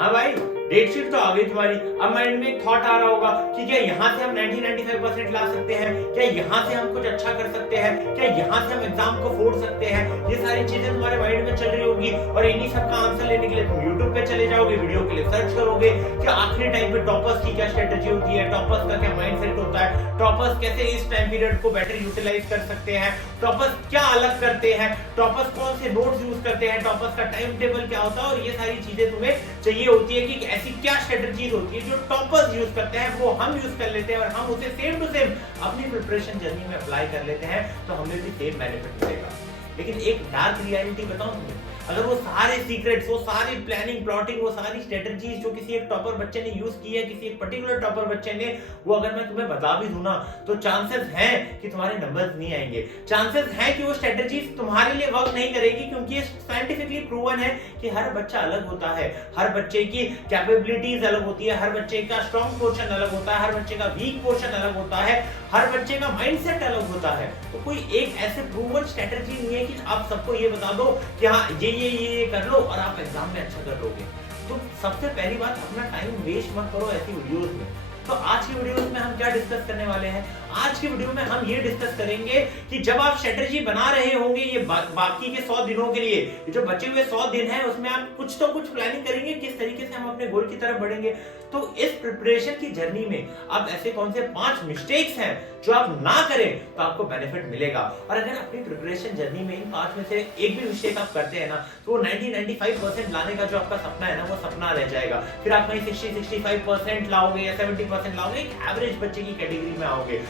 हाँ भाई, date sheet तो आ गई तुम्हारी। अब माइंड में एक थॉट आ रहा होगा कि क्या यहाँ से हम 90-95% ला सकते हैं, क्या यहाँ से हम कुछ अच्छा कर सकते हैं, क्या यहाँ से हम एग्जाम को फोड़ सकते हैं। ये सारी चीजें तुम्हारे माइंड में चल रही होगी और इन्हीं सब का आंसर लेने के लिए तुम यूट्यूब पे चले जाओगे, वीडियो के लिए सर्च करोगे कि आखिरी टाइम पे टॉपर्स की क्या स्ट्रेटेजी होती है, टॉपर्स का क्या माइंडसेट होता है, टॉपर्स कैसे इस टाइम पीरियड को बेटर यूटिलाइज कर सकते हैं, टॉपर्स क्या अलग करते हैं, टॉपर्स कौन से नोट्स यूज करते हैं, टॉपर्स का टाइम टेबल क्या होता है। और ये सारी चीजें तुम्हें चाहिए होती है कि ऐसी क्या स्ट्रेटजीज होती है जो टॉपर्स यूज करते हैं, वो हम यूज कर लेते हैं और हम उसे सेम टू सेम अपनी प्रिपरेशन जर्नी में अप्लाई कर लेते हैं, तो हमें भी सेम बेनिफिट मिलेगा। लेकिन एक डार्क रियलिटी बताऊं तुम्हें, अगर वो सारे सीक्रेट्स, वो सारी प्लानिंग, प्लॉटिंग, वो सारी स्ट्रेटजीज जो किसी एक टॉपर बच्चे ने यूज की है, किसी एक पर्टिकुलर टॉपर बच्चे ने, वो अगर मैं तुम्हें बता भी दूं ना, तो चांसेस हैं कि तुम्हारे नंबर्स नहीं आएंगे, चांसेस हैं कि वो स्ट्रेटजीज तुम्हारे लिए वर्क नहीं करेगी, क्योंकि ये साइंटिफिकली प्रूवन है कि हर बच्चा अलग होता है, हर बच्चे की कैपेबिलिटीज अलग होती है, हर बच्चे का स्ट्रॉन्ग पोर्शन अलग होता है, हर बच्चे का वीक पोर्शन अलग होता है, हर बच्चे का माइंडसेट अलग होता है। तो कोई एक ऐसे प्रूवन स्ट्रेटजी नहीं है कि आप सबको ये बता दो कि हाँ ये कर लो और आप एग्जाम में अच्छा कर लोगे। तो सबसे पहली बात, अपना टाइम वेस्ट मत करो ऐसी वीडियोस में। तो आज की वीडियो में हम क्या डिस्कस करने वाले हैं? आज की वीडियो में हम ये डिस्कस करेंगे कि जब आप स्ट्रेटजी बना रहे होंगे ये बाकी के 100 दिनों के लिए, जो बचे हुए 100 दिन हैं, उसमें आप कुछ तो कुछ प्लानिंग करेंगे किस तरीके से हम अपने गोल की तरफ बढ़ेंगे। तो इस प्रिपरेशन की जर्नी में आप ऐसे कौन से 5 मिस्टेक्स हैं जो आप ना करें तो आपको बेनिफिट मिलेगा। और अगर अपनी प्रिपरेशन जर्नी में इन 5 में से एक भी मिस्टेक आप करते हैं ना, तो वो 90-95% लाने का जो आपका सपना है ना, वो सपना रह जाएगा। फिर आप कहीं 60-65% लाओगे या 70% लाओगे, एक एवरेज बच्चे की कैटेगरी में आओगे।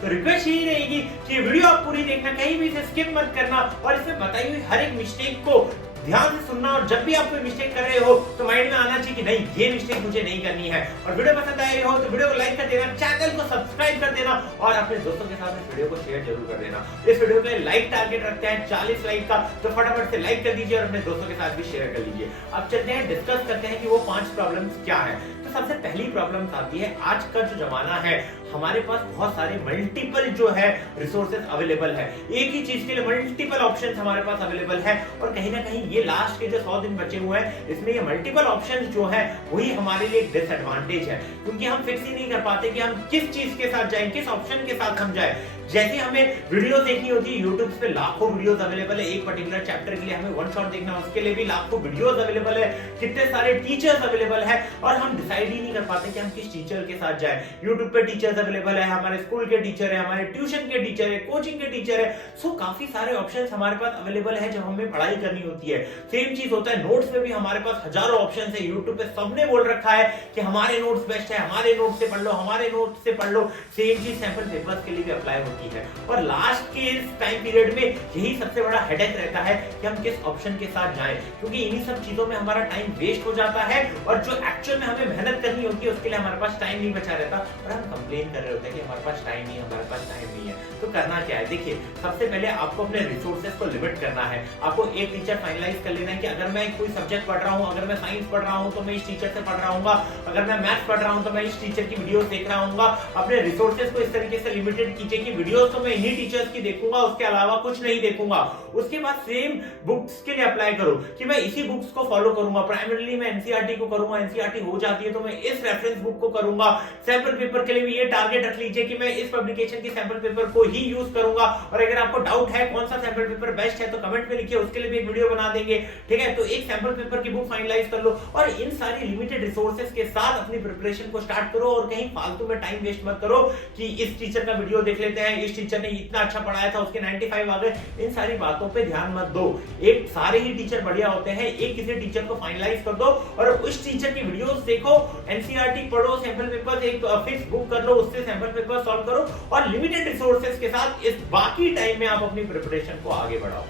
तो रिक्वेस्ट यही रहेगी कि वीडियो आप पूरी देखना, कहीं भी इसे स्किप मत करना और इसमें बताई हुई हर एक मिस्टेक को ध्यान से सुनना। और जब भी आप कोई मिस्टेक कर रहे हो तो माइंड में आना चाहिए कि नहीं, ये मिस्टेक मुझे नहीं करनी है। और वीडियो पसंद आई हो तो वीडियो को लाइक कर देना, चैनल को सब्सक्राइब कर देना और अपने दोस्तों के साथ इस वीडियो को शेयर जरूर कर देना। इस वीडियो पे लाइक टारगेट रखते हैं 40 लाइक का, तो फटाफट से लाइक कर दीजिए और अपने दोस्तों के साथ भी शेयर कर लीजिए। अब चलते हैं, डिस्कस करते हैं कि वो 5 प्रॉब्लम्स क्या है। तो सबसे पहली प्रॉब्लम आती है, आज का जो जमाना है, हमारे पास बहुत सारे मल्टीपल जो है रिसोर्सेज अवेलेबल है, एक ही चीज के लिए मल्टीपल ऑप्शंस हमारे पास अवेलेबल है। और कहीं ना कहीं ये लास्ट के जो 100 दिन बचे हुए हैं, इसमें ये मल्टीपल ऑप्शंस जो है वही हमारे लिए एक डिसएडवांटेज है, क्योंकि हम फिक्स ही नहीं कर पाते कि हम किस चीज के साथ जाएं, किस ऑप्शन के साथ हम जाएं। जैसे हमें वीडियो देखनी होती है, यूट्यूब पे लाखों वीडियोस अवेलेबल है, एक पर्टिकुलर चैप्टर के लिए हमें वन शॉट देखना है, उसके लिए भी लाखों वीडियोस अवेलेबल है, कितने सारे टीचर्स अवेलेबल है, और हम डिसाइड ही नहीं कर पाते कि हम किस टीचर के साथ जाएं। यूट्यूब पे टीचर्स अवेलेबल है, हमारे स्कूल के टीचर है, हमारे ट्यूशन के टीचर है, कोचिंग के टीचर है, सो काफी सारे ऑप्शंस हमारे पास अवेलेबल है जब हमें पढ़ाई करनी होती है। सेम चीज होता है नोट्स में भी, हमारे पास हजारों ऑप्शंस है। यूट्यूब पे सबने बोल रखा है कि हमारे नोट्स बेस्ट है, हमारे नोट्स से पढ़ लो, हमारे नोट्स से पढ़ लो। सेम चीज सैंपल पेपर्स के लिए भी अप्लाई होती है। और लास्ट के इस टाइम पीरियड में यही सबसे बड़ा हेडेक रहता है कि हम किस ऑप्शन के साथ जाएं, क्योंकि इन्हीं सब चीजों में हमारा टाइम वेस्ट हो जाता है और जो एक्चुअल में हमें मेहनत करनी होती है उसके लिए हमारे पास टाइम नहीं बचा रहता और हम कंप्लेन कर रहे होते हैं कि हमारे पास टाइम नहीं है, हमारे पास टाइम नहीं है। तो करना क्या है? देखिए, सबसे पहले आपको अपने रिसोर्सेज को लिमिट करना है। आपको एक टीचर फाइनलाइज कर लेना है कि अगर मैं कोई सब्जेक्ट पढ़ रहा हूं, अगर मैं साइंस पढ़ रहा हूं तो मैं इस टीचर से पढ़ रहा हूंगा, अगर मैं मैथ्स पढ़ रहा हूं तो मैं इस टीचर की वीडियोस देख रहा हूंगा। अपने रिसोर्सेज को इस तरीके से लिमिटेड कीजिए कि वीडियोस तो मैं इन्हीं टीचर्स की देखूंगा, उसके अलावा कुछ नहीं देखूंगा। उसके बाद सेम बुक्स के लिए अप्लाई करो कि मैं इसी बुक्स को फॉलो करूंगा। प्राइमरीली मैं एनसीईआरटी को करूंगा, एनसीईआरटी हो जाती है तो मैं इस रेफरेंस बुक को करूंगा। सैंपल पेपर के लिए भी ये टारगेट रख लीजिए कि मैं इस पब्लिकेशन के सैंपल पेपर को ही यूज करूंगा। और अगर आपको डाउट है कौन सा सैंपल पेपर बेस्ट है तो कमेंट में लिखिए, उसके लिए भी एक वीडियो बना देंगे, ठीक है। तो एक सैंपल पेपर की बुक फाइनलाइज कर लो और इन सारी लिमिटेड रिसोर्सेज के साथ अपनी प्रिपरेशन को स्टार्ट करो और कहीं फालतू में टाइम वेस्ट मत करो कि इस टीचर का वीडियो देख लेते हैं, इस टीचर ने इतना अच्छा पढ़ाया था, उसके 95 आ गए। इन सारी बातों पे ध्यान मत दो। एक सारे ही टीचर बढ़िया होते हैं, एक किसी टीचर को फाइनलाइज कर दो और उस टीचर की वीडियोस देखो, एनसीईआरटी पढ़ो, सैंपल पेपर एक फिक्स बुक कर लो, उससे सैंपल पेपर सॉल्व करो और लिमिटेड रिसोर्सेज के साथ इस बाकी टाइम में आप अपनी प्रिपरेशन को आगे बढ़ाओ।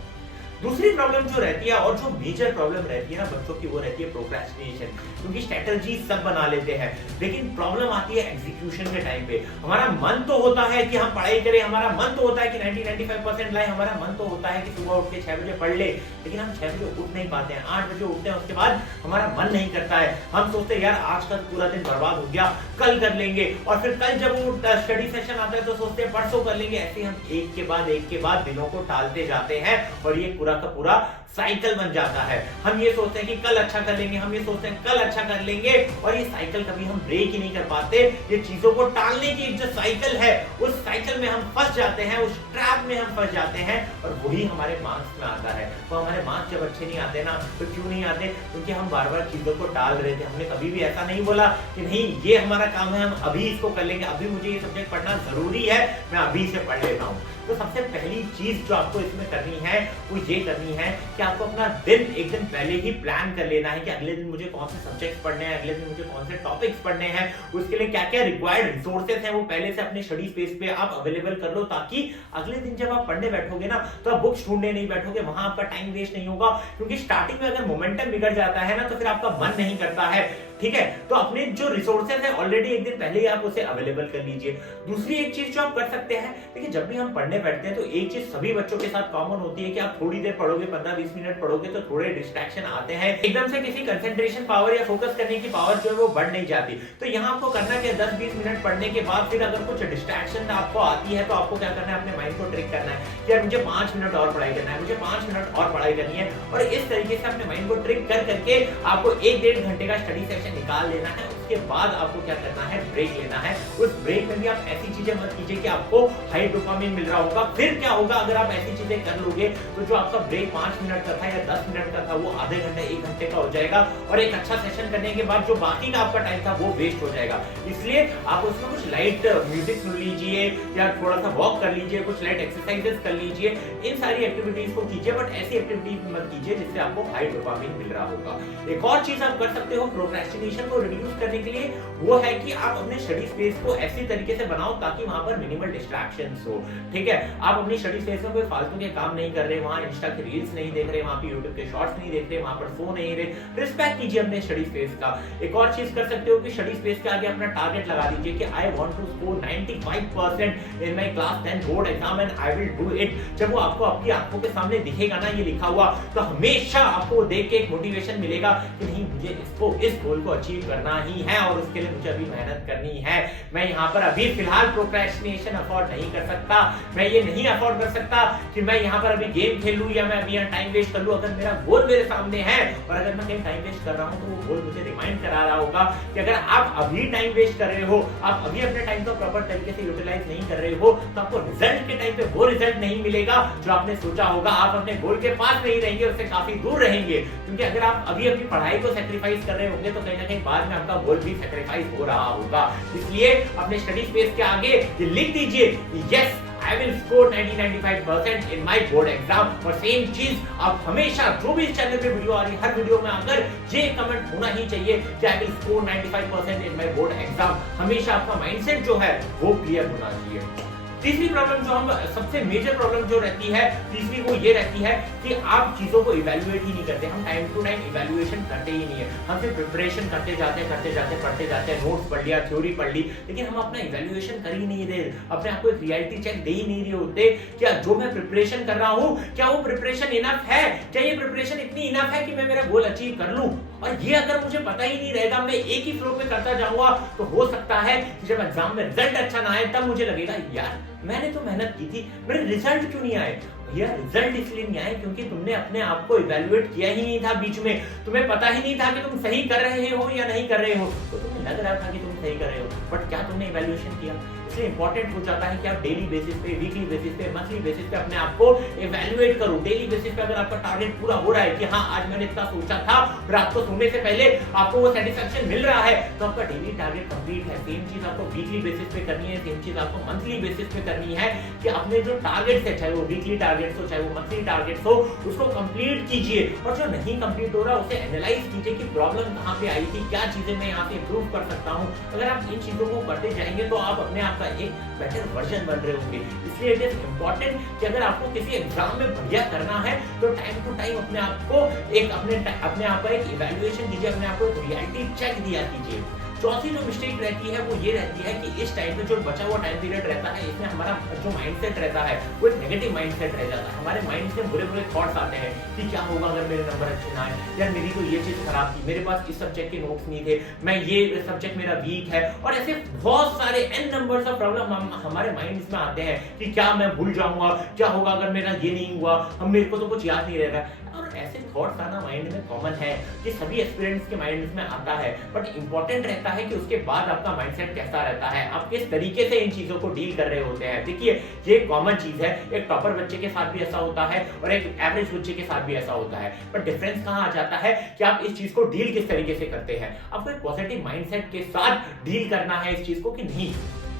दूसरी प्रॉब्लम जो रहती है और जो मेजर प्रॉब्लम रहती है ना बच्चों की, वो रहती है प्रोक्रेस्टिनेशन। क्योंकि स्ट्रेटजी सब बना लेते हैं लेकिन प्रॉब्लम आती है एग्जीक्यूशन के टाइम पे। हमारा मन तो होता है कि हम पढ़ाई करें, हमारा मन तो होता है कि 90-95% लाए, हमारा मन तो होता है कि सुबह उठ के 6 बजे पढ़ ले, लेकिन हम 6 बजे उठ नहीं पाते हैं, 8 बजे उठते हैं, उसके बाद हमारा मन नहीं करता है। हम सोचते हैं यार आज का पूरा दिन बर्बाद हो गया, कल कर लेंगे, और फिर कल जब वो स्टडी सेशन आता है तो सोचते हैं परसों कर लेंगे। ऐसे हम एक के बाद दिनों को टालते जाते हैं और ये पूरा का पूरा साइकिल बन जाता है। हम ये सोचते हैं कि कल अच्छा कर लेंगे, हम ये सोचते हैं कल अच्छा कर लेंगे, और ये साइकिल कभी हम ब्रेक ही नहीं कर पाते। ये चीजों को टालने की जो साइकिल है, उस साइकिल में हम फंस जाते हैं, उस ट्रैप में हम फंस जाते हैं, और वही हमारे मार्क्स में आता है। तो हमारे मार्क्स जब अच्छे नहीं आते ना, तो क्यों नहीं आते? क्योंकि हम बार बार चीजों को टाल रहे थे। हमने कभी भी ऐसा नहीं बोला कि नहीं ये हमारा काम है, हम अभी इसको कर लेंगे, अभी मुझे ये सब्जेक्ट पढ़ना जरूरी है, मैं अभी इसे पढ़ लेता हूँ। तो सबसे पहली चीज जो आपको इसमें करनी है वो ये करनी है कि आपको अपना दिन एक दिन पहले ही प्लान कर लेना है कि अगले दिन मुझे कौन से सब्जेक्ट्स पढ़ने हैं, अगले दिन मुझे कौन से टॉपिक्स पढ़ने हैं, उसके लिए क्या क्या रिक्वायर्ड रिसोर्सेज हैं वो पहले से अपने स्टडी स्पेस पे आप अवेलेबल कर लो, ताकि अगले दिन जब आप पढ़ने बैठोगे ना, तो आप बुक्स ढूंढने नहीं बैठोगे, वहां आपका टाइम वेस्ट नहीं होगा। क्योंकि स्टार्टिंग में अगर मोमेंटम बिगड़ जाता है ना, तो फिर आपका मन नहीं करता है। ठीक है, तो अपने जो रिसोर्सेज है ऑलरेडी एक दिन पहले ही आप उसे अवेलेबल कर लीजिए। दूसरी एक चीज जो आप कर सकते हैं, देखिए जब भी हम पढ़ने बैठते हैं तो एक चीज सभी बच्चों के साथ कॉमन होती है कि आप थोड़ी देर पढ़ोगे, 15-20 मिनट पढ़ोगे तो थोड़े डिस्ट्रैक्शन आते हैं, एकदम से किसी कंसंट्रेशन पावर या फोकस करने की पावर जो है वो बढ़ नहीं जाती। तो यहाँ आपको करना क्या, 10-20 मिनट पढ़ने के बाद फिर अगर कुछ डिस्ट्रैक्शन आपको आती है तो आपको क्या करना है, अपने माइंड को ट्रिक करना है कि यार मुझे 5 मिनट और पढ़ाई करना है, मुझे 5 मिनट और पढ़ाई करनी है। और इस तरीके से अपने माइंड को ट्रिक कर करके आपको 1-1.5 घंटे का स्टडी सेशन निकाल लेना है। उसके बाद आपको क्या करना है, ब्रेक लेना है। उस ब्रेक में भी आप ऐसी चीजें मत कीजिए कि आपको हाई डोपामिन मिल रहा होगा। फिर क्या होगा, अगर आप ऐसी चीजें कर लोगे तो जो आपका ब्रेक 5 मिनट का था या 10 मिनट का था, वो आधे घंटे 1 घंटे का हो जाएगा, और एक अच्छा सेशन करने के बाद जो बाकी का आपका टाइम था वो वेस्ट हो जाएगा। इसलिए आप उसमें कुछ लाइट म्यूजिक सुन लीजिए या थोड़ा सा वॉक कर लीजिए, कुछ लाइट एक्सरसाइजेस कर लीजिए, इन सारी एक्टिविटीज को कीजिए, बट ऐसी एक्टिविटीज मत कीजिए जिससे आपको हाई डोपामिन मिल रहा होगा। एक और चीज आप कर सकते हो प्रोक्रेस्टिनेशन को रिड्यूस करने के लिए, वो है कि आप अपने स्टडी स्पेस को ऐसी तरीके से बनाओ ताकि वहां पर मिनिमल डिस्ट्रैक्शंस हो। ठीक है, आप अपनी स्टडी स्पेस में कोई फालतू के काम नहीं कर रहे, वहां इंस्टा के रील्स नहीं देख रहे, वहां पे यूट्यूब के शॉर्ट्स नहीं देख रहे, वहां पर फोन नहीं रहे, रिस्पेक्ट कीजिए अपने स्टडी स्पेस का। एक और चीज कर सकते हो कि स्टडी स्पेस के आगे अपना टारगेट लगा दीजिए कि I want to score 95% in my class 10 board exam and I will do it. जब वो आपको आपकी आंखों के सामने दिखेगा ना ये लिखा हुआ, तो हमेशा आपको देख के एक मोटिवेशन मिलेगा कि नहीं मुझे इसको, इस गोल को अचीव करना ही है और उसके लिए मुझे अभी मेहनत करनी है। मैं यहाँ पर अभी फिलहाल प्रोक्रेस्टिनेशन अफोर्ड नहीं कर सकता, मैं ये नहीं अफोर्ड कर सकता कि मैं यहाँ पर अभी गेम खेल लूं या मैं अभी यहाँ टाइम वेस्ट कर लूं। अगर मेरा गोल मेरे सामने है और अगर मैं कहीं टाइम वेस्ट कर रहा हूँ तो वो गोल मुझे रिमाइंड करा रहा होगा कि अगर आप अभी टाइम वेस्ट कर रहे हो, आप अभी अपने टाइम को प्रॉपर तरीके से यूटिलाइज नहीं कर रहे हो, तो आपको रिजल्ट के टाइम पे वो रिजल्ट नहीं मिलेगा जो आपने सोचा होगा। आप अपने गोल के पास नहीं रहेंगे, उससे काफी दूर रहेंगे। क्योंकि अगर आप अभी अपनी पढ़ाई को सैक्रिफाइस कर रहे होंगे तो कहीं ना कहीं बाद में आपका गोल भी सैक्रिफाइस हो रहा होगा। इसलिए अपने स्टडी स्पेस के आगे ये लिख दीजिए, yes I will score 90-95% in my board exam। और सेम चीज आप हमेशा जो भी इस चैनल पे वीडियो आ रही है, हर वीडियो में अगर ये कमेंट होना ही चाहिए कि I will score 95% in my board exam। हमेशा आपका माइंडसेट जो है वो क्लियर होना चाहिए। तीसरी प्रॉब्लम जो हम सबसे मेजर प्रॉब्लम जो रहती है, तीसरी वो ये रहती है कि आप चीजों को इवैल्यूएट ही नहीं करते। हम टाइम टू टाइम इवैल्यूएशन करते ही नहीं है, हम सिर्फ प्रिपरेशन करते जाते पढ़ते जाते हैं, नोट्स पढ़ लिया, थ्योरी पढ़ ली, लेकिन हम अपना इवैल्यूएशन कर ही नहीं रहे, अपने आप को एक रियलिटी चेक दे ही नहीं रहे होते। क्या जो मैं प्रिपरेशन कर रहा हूँ, क्या वो प्रिपरेशन इनफ है? क्या ये प्रिपरेशन इतनी इनफ है कि मैं मेरा गोल अचीव कर लूं? और ये अगर मुझे पता ही नहीं रहेगा, मैं एक ही फ्लो पे करता जाऊंगा, तो हो सकता है कि जब एग्जाम में रिजल्ट अच्छा ना आए तब मुझे लगेगा यार मैंने तो मेहनत की थी, मेरे रिजल्ट क्यों नहीं आए? यार रिजल्ट इसलिए नहीं आए क्योंकि तुमने अपने आप को इवैल्यूएट किया ही नहीं था। बीच में तुम्हें पता ही नहीं था कि तुम सही कर रहे हो या नहीं कर रहे हो, तो तुम्हें लग रहा था कि तुम सही कर रहे हो, बट क्या तुमने इवैल्यूएशन किया? इसलिए इंपॉर्टेंट हो जाता है कि आप डेली बेसिस पे, वीकली बेसिस पे, मंथली बेसिस पे अपने आप को इवैल्यूएट करो। डेली बेसिस पे अगर आपका टारगेट पूरा हो रहा है कि हाँ आज मैंने इतना सोचा था, और आपको सोने से पहले आपको वो सेटिस्फैक्शन मिल रहा है, तो आपका डेली टारगेट कंप्लीट है। सेम चीज आपको वीकली बेसिस पे करनी है, सेम चीज आपको मंथली बेसिस पे करनी है कि अपने जो टारगेट्स है, चाहे वो वीकली टारगेट्स हो चाहे वो मंथली टारगेट्स हो, उसको कंप्लीट कीजिए। और जो नहीं कंप्लीट हो रहा उसे एनालाइज कीजिए कि प्रॉब्लम कहाँ पे आई थी, क्या चीजें मैं यहाँ पे इंप्रूव कर सकता हूँ। अगर आप इन चीजों को करते जाएंगे तो आप अपने आप का एक बेटर वर्जन बन रहे होंगे। इसलिए इट इज इंपॉर्टेंट कि अगर आपको किसी एग्जाम में बढ़िया करना है तो टाइम टू टाइम अपने आप को एक अपने आप का एक इवैल्यूएशन कीजिए, अपने आप को एक रियलिटी चेक दिया कीजिए। चौथी जो मिस्टेक रहती है वो ये रहती है कि इस टाइम पे जो बचा हुआ टाइम पीरियड रहता है, इसमें हमारा जो माइंडसेट रहता है वो एक नेगेटिव माइंडसेट रह जाता है। हमारे माइंड में बुरे थॉट्स आते हैं कि क्या होगा अगर मेरे नंबर अच्छे ना आए, यार मेरी तो ये चीज खराब थी, मेरे पास इस सब्जेक्ट के नोट्स नहीं थे, मैं ये सब्जेक्ट मेरा वीक है, और ऐसे बहुत सारे एन नंबर्स ऑफ प्रॉब्लम हमारे माइंड में आते हैं कि क्या मैं भूल जाऊंगा, क्या होगा अगर मेरा ये नहीं हुआ, हम मेरे को तो कुछ याद नहीं रहेगा। और ऐसे थॉट्स आना माइंड में कॉमन है, ये सभी एस्पिरेंट्स के माइंड में आता है, बट इंपॉर्टेंट रहता है कि उसके बाद आपका माइंडसेट कैसा रहता है, आप किस तरीके से इन चीजों को डील कर रहे होते हैं। देखिए ये कॉमन चीज है, एक टॉपर बच्चे के साथ भी ऐसा होता है और एक एवरेज बच्चे के साथ भी ऐसा होता है, पर डिफरेंस कहां आ जाता है कि आप इस चीज को डील किस तरीके से करते हैं। आपको एक पॉजिटिव माइंडसेट के साथ डील करना है इस चीज को कि नहीं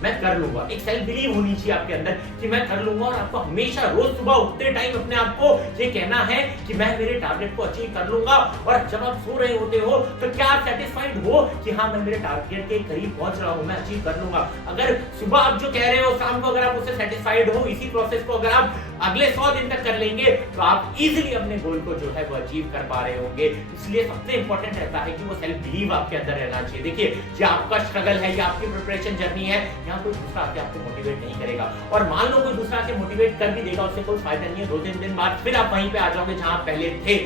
मैं कर लूंगा, एक सेल्फ बिलीव होनी चाहिए आपके अंदर कि मैं कर लूंगा, और आपको हमेशा रोज सुबह उठते टाइम अपने आप को ये कहना है कि मैं मेरे टारगेट को अचीव कर लूंगा। और जब आप सो रहे होते हो तो क्या आप सेटिस्फाइड हो कि हाँ मैं मेरे टारगेट के करीब पहुंच रहा हूं, मैं अचीव कर लूंगा। अगर सुबह आप जो कह रहे हो शाम को अगर आप उससे सेटिस्फाइड हो, इसी प्रोसेस को अगर आप अगले 100 दिन तक कर लेंगे तो आप इजीली अपने गोल को जो है वो अचीव कर पा रहे होंगे। इसलिए सबसे इंपॉर्टेंट रहता है कि वो सेल्फ बिलीव आपके अंदर रहना चाहिए। देखिए ये आपका स्ट्रगल है, ये आपकी प्रिपरेशन जर्नी है, यहाँ कोई दूसरा आके आपको मोटिवेट नहीं करेगा। और मान लो कोई दूसरा आके मोटिवेट कर भी देगा, उससे कोई फायदा नहीं है। 2-3 दिन बाद फिर आप वहीं पे आ जाओगे जहां आप पहले थे।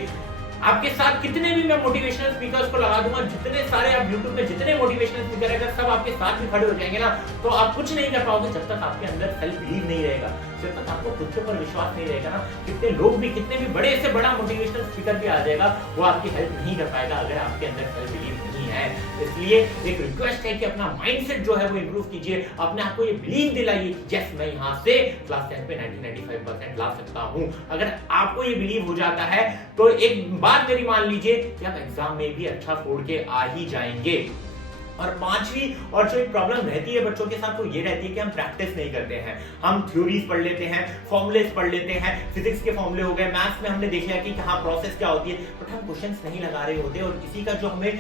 आपके साथ कितने भी मैं मोटिवेशनल स्पीकर्स को लगा दूंगा, जितने सारे आप YouTube में जितने मोटिवेशनल स्पीकर है, अगर सब आपके साथ भी खड़े हो जाएंगे ना तो आप कुछ नहीं कर पाओगे जब तक आपके अंदर सेल्फ बिलीव नहीं रहेगा, जब तक आपको खुद के ऊपर विश्वास नहीं रहेगा ना। कितने लोग भी, कितने भी बड़े से बड़ा मोटिवेशनल स्पीकर भी आ जाएगा, वो आपकी हेल्प नहीं कर पाएगा अगर आपके अंदर सेल्फ बिलीव नहीं है। इसलिए एक रिक्वेस्ट है कि अपना माइंडसेट जो है वो इंप्रूव कीजिए, अपने आप को ये बिलीव दिलाइए कि यस मैं यहाँ से क्लास 10 पे 90-95% ला सकता हूँ। अगर आपको ये बिलीव हो जाता है तो एक बात मेरी मान लीजिए कि आप एग्जाम में भी अच्छा छोड़ के आ ही जाएंगे। और पांचवी और जो एक प्रॉब्लम रहती है बच्चों के साथ वो ये रहती है कि हम प्रैक्टिस नहीं करते हैं। हम थ्योरीज पढ़ लेते हैं, फॉर्मूलेस पढ़ लेते हैं, फिजिक्स के फॉर्मूले हो गए, मैथ्स में हमने देख लिया कि हाँ प्रोसेस क्या होती है, बट हम क्वेश्चंस नहीं लगा रहे होते। और इसी का जो हमें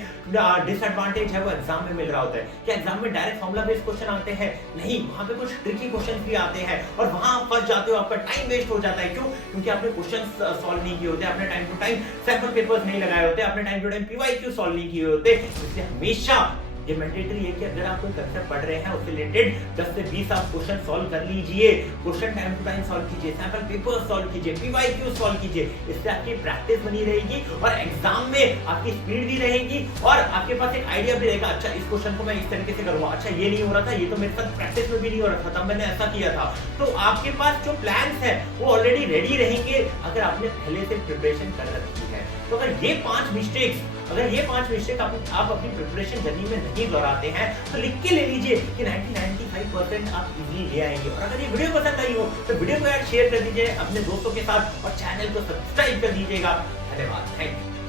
डिसएडवांटेज है वो एग्जाम में मिल रहा होता है कि एग्जाम में डायरेक्ट फॉर्मूला बेस्ड क्वेश्चन आते हैं नहीं, वहां पे कुछ ट्रिकी क्वेश्चन भी आते हैं और वहां आप फंस जाते हो, आपका टाइम वेस्ट हो जाता है। क्यों? क्योंकि आपने क्वेश्चन सॉल्व नहीं किए होते, आपने time to time sample papers नहीं लगाए होते, आपने time to time PYQ solve नहीं किए होते। इसलिए हमेशा ये मैंडेटरी है कि अगर आप कोई कंसेप्ट पढ़ रहे हैं उससे रिलेटेड 10 से 20 आप क्वेश्चन सॉल्व कर लीजिए, question time to time solve कीजिए, सैंपल पेपर सॉल्व कीजिए, पीवाईक्यू सॉल्व कीजिए। इससे आपकी प्रैक्टिस बनी रहेगी और एग्जाम में आपकी स्पीड भी रहेगी और आपके पास एक आइडिया भी रहेगा, अच्छा इस क्वेश्चन को मैं इस तरीके से करूंगा, अच्छा ये नहीं हो रहा था, ये तो मेरे साथ प्रैक्टिस में भी नहीं हो रहा था, तब मैंने ऐसा किया था। तो आपके पास जो प्लान्स है वो ऑलरेडी रेडी रहेंगे अगर आपने पहले से प्रिपरेशन कर रखी है। तो अगर ये 5 मिस्टेक आप अपनी प्रिपरेशन जर्नी में नहीं दोहराते हैं तो लिख के ले लीजिए कि 90-95% आप इजीली ले आएंगे। और अगर ये वीडियो पसंद आई हो तो वीडियो को यार शेयर कर दीजिए अपने दोस्तों के साथ और चैनल को सब्सक्राइब कर दीजिएगा। धन्यवाद, थैंक यू।